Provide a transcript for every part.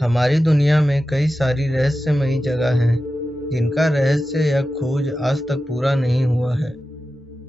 हमारी दुनिया में कई सारी रहस्यमयी जगह हैं जिनका रहस्य या खोज आज तक पूरा नहीं हुआ है।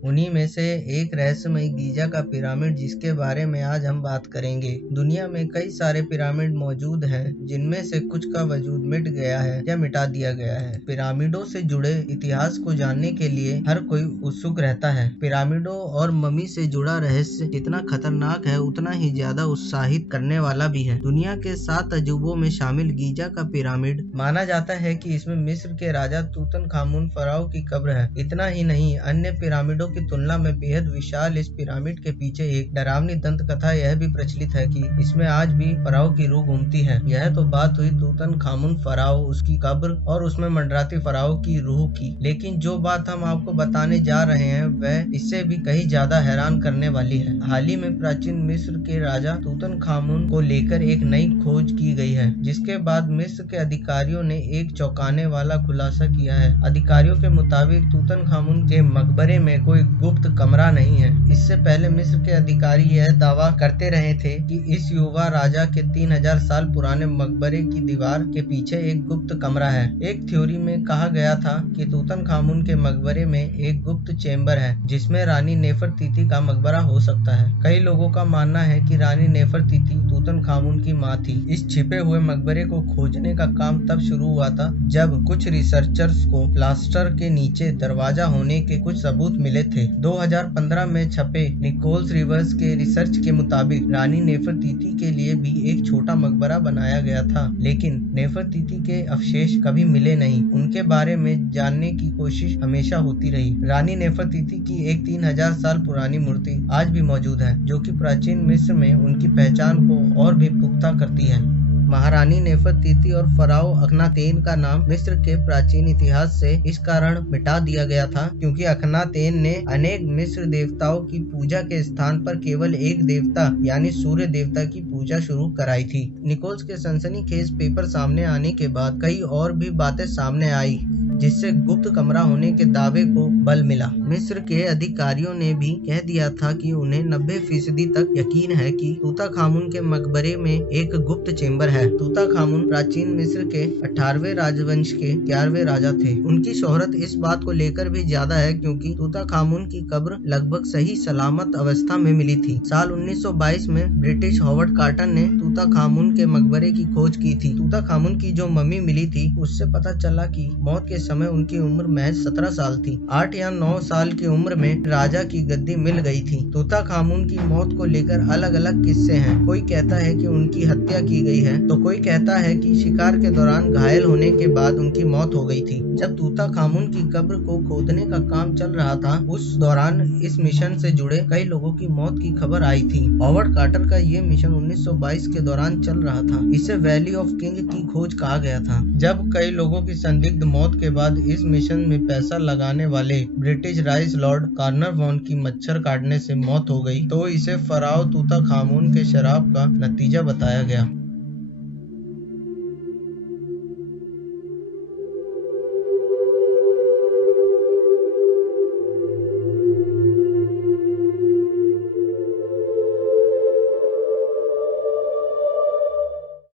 उन्हीं में से एक रहस्यमयी गीजा का पिरामिड जिसके बारे में आज हम बात करेंगे। दुनिया में कई सारे पिरामिड मौजूद हैं जिनमें से कुछ का वजूद मिट गया है या मिटा दिया गया है। पिरामिडों से जुड़े इतिहास को जानने के लिए हर कोई उत्सुक रहता है। पिरामिडों और मम्मी से जुड़ा रहस्य जितना खतरनाक है उतना ही ज्यादा उत्साहित करने वाला भी है। दुनिया के 7 अजूबों में शामिल गीजा का पिरामिड माना जाता है कि इसमें मिस्र के राजा तूतनखामुन फराओ की कब्र है। इतना ही नहीं, अन्य पिरामिडों की तुलना में बेहद विशाल इस पिरामिड के पीछे एक डरावनी दंत कथा यह भी प्रचलित है कि इसमें आज भी फराओ की रूह घूमती है। यह तो बात हुई तूतनखामुन फराओ, उसकी कब्र और उसमें मंडराती फराओ की रूह की, लेकिन जो बात हम आपको बताने जा रहे हैं वह इससे भी कहीं ज्यादा हैरान करने वाली है। हाल ही में प्राचीन मिस्र के राजा तूतनखामुन को लेकर एक नई खोज की गई है, जिसके बाद मिस्र के अधिकारियों ने एक चौंकाने वाला खुलासा किया है। अधिकारियों के मुताबिक तूतनखामुन के मकबरे में कोई गुप्त कमरा नहीं है। इससे पहले मिस्र के अधिकारी यह दावा करते रहे थे कि इस युवा राजा के 3000 साल पुराने मकबरे की दीवार के पीछे एक गुप्त कमरा है। एक थ्योरी में कहा गया था कि तूतनखामुन के मकबरे में एक गुप्त चेंबर है जिसमें रानी नेफरतीती का मकबरा हो सकता है। कई लोगों का मानना है कि रानी नेफरतीती तूतनखामुन की मां थी। इस छिपे हुए मकबरे को खोजने का काम तब शुरू हुआ था जब कुछ रिसर्चर्स को प्लास्टर के नीचे दरवाजा होने के कुछ सबूत मिले थे। 2015 में छपे निकोल्स रिवर्स के रिसर्च के मुताबिक रानी नेफरतीती के लिए भी एक छोटा मकबरा बनाया गया था, लेकिन नेफरतीती के अवशेष कभी मिले नहीं। उनके बारे में जानने की कोशिश हमेशा होती रही। रानी नेफरतीती की एक 3000 साल पुरानी मूर्ति आज भी मौजूद है, जो कि प्राचीन मिस्र में उनकी पहचान को और भी पुख्ता करती है। महारानी नेफरतीती और फराओ अखनातेन का नाम मिस्र के प्राचीन इतिहास से इस कारण मिटा दिया गया था क्योंकि अखनातेन ने अनेक मिस्र देवताओं की पूजा के स्थान पर केवल एक देवता यानी सूर्य देवता की पूजा शुरू कराई थी। निकोल्स के सनसनीखेज पेपर सामने आने के बाद कई और भी बातें सामने आई जिससे गुप्त कमरा होने के दावे को बल मिला। मिस्र के अधिकारियों ने भी कह दिया था कि उन्हें 90% तक यकीन है कि तूतनखामुन के मकबरे में एक गुप्त चेंबर है। तूतनखामुन प्राचीन मिस्र के 18वें राजवंश के 11वें राजा थे। उनकी शोहरत इस बात को लेकर भी ज्यादा है क्योंकि तूतनखामुन की कब्र लगभग सही सलामत अवस्था में मिली थी। साल 1922 में ब्रिटिश हॉवर्ड कार्टर ने तूतनखामुन के मकबरे की खोज की थी। तूतनखामुन की जो मम्मी मिली थी उससे पता चला कि मौत के समय उनकी उम्र महज 17 साल थी। 8 या 9 साल की उम्र में राजा की गद्दी मिल गई थी। तूतनखामुन की मौत को लेकर अलग अलग किस्से हैं। कोई कहता है कि उनकी हत्या की गई है तो कोई कहता है कि शिकार के दौरान घायल होने के बाद उनकी मौत हो गई थी। जब तूतनखामुन की कब्र को खोदने का काम चल रहा था उस दौरान इस मिशन से जुड़े कई लोगों की मौत की खबर आई थी। हॉवर्ड कार्टर का ये मिशन 1922 के दौरान चल रहा था। इसे वैली ऑफ किंग की खोज कहा गया था। जब कई लोगों की संदिग्ध मौत के बाद इस मिशन में पैसा लगाने वाले ब्रिटिश राइस लॉर्ड कार्नरवॉन की मच्छर काटने से मौत हो गई तो इसे फराओ तूतनखामुन के शराब का नतीजा बताया गया।